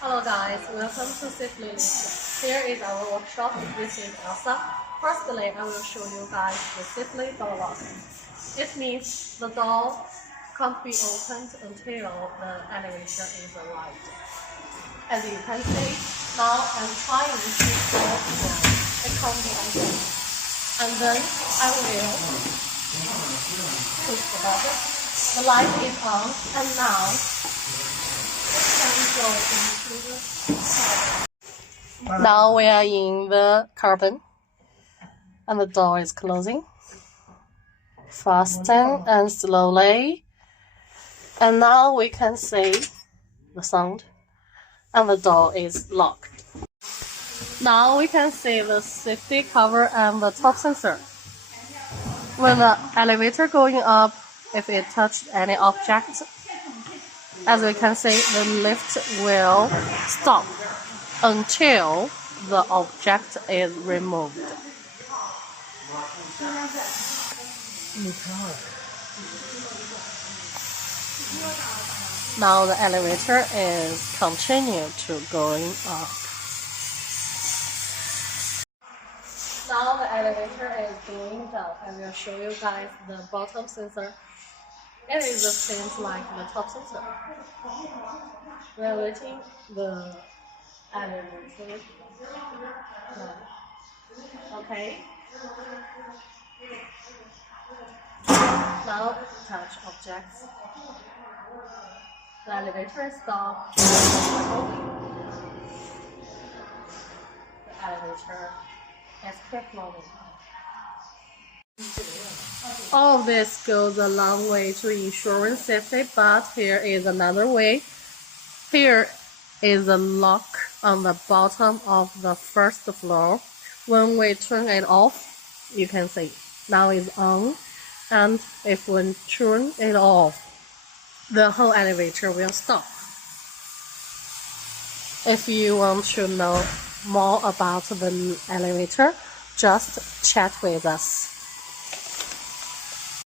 Hello guys, welcome to SAFELY. Here is our workshop. This is Elsa. Firstly, I will show you guys the SAFELY door lock. It means the door can't be opened until the elevator is arrived. As you can see, now I'm trying to push the door. It can't be opened. And then I will push the button. The light is on, and now now we are in the carbon and the door is closing fasten and slowly, and now we can see the sound and the door is locked. Now we can see the safety cover and the top sensor. When the elevator going up, if it touched any object, as we can see, the lift will stop until the object is removed. Now the elevator is continue to going up. Now the elevator is going down. I will show you guys the bottom sensor. It is the same like the top sensor. We are waiting the elevator. Okay. Now touch objects. The elevator stops. The elevator is kept moving. All of this goes a long way to ensuring safety, but here is another way. Here is a lock on the bottom of the first floor. When we turn it off, you can see now it's on, and if we turn it off, the whole elevator will stop. If you want to know more about the elevator, just chat with us.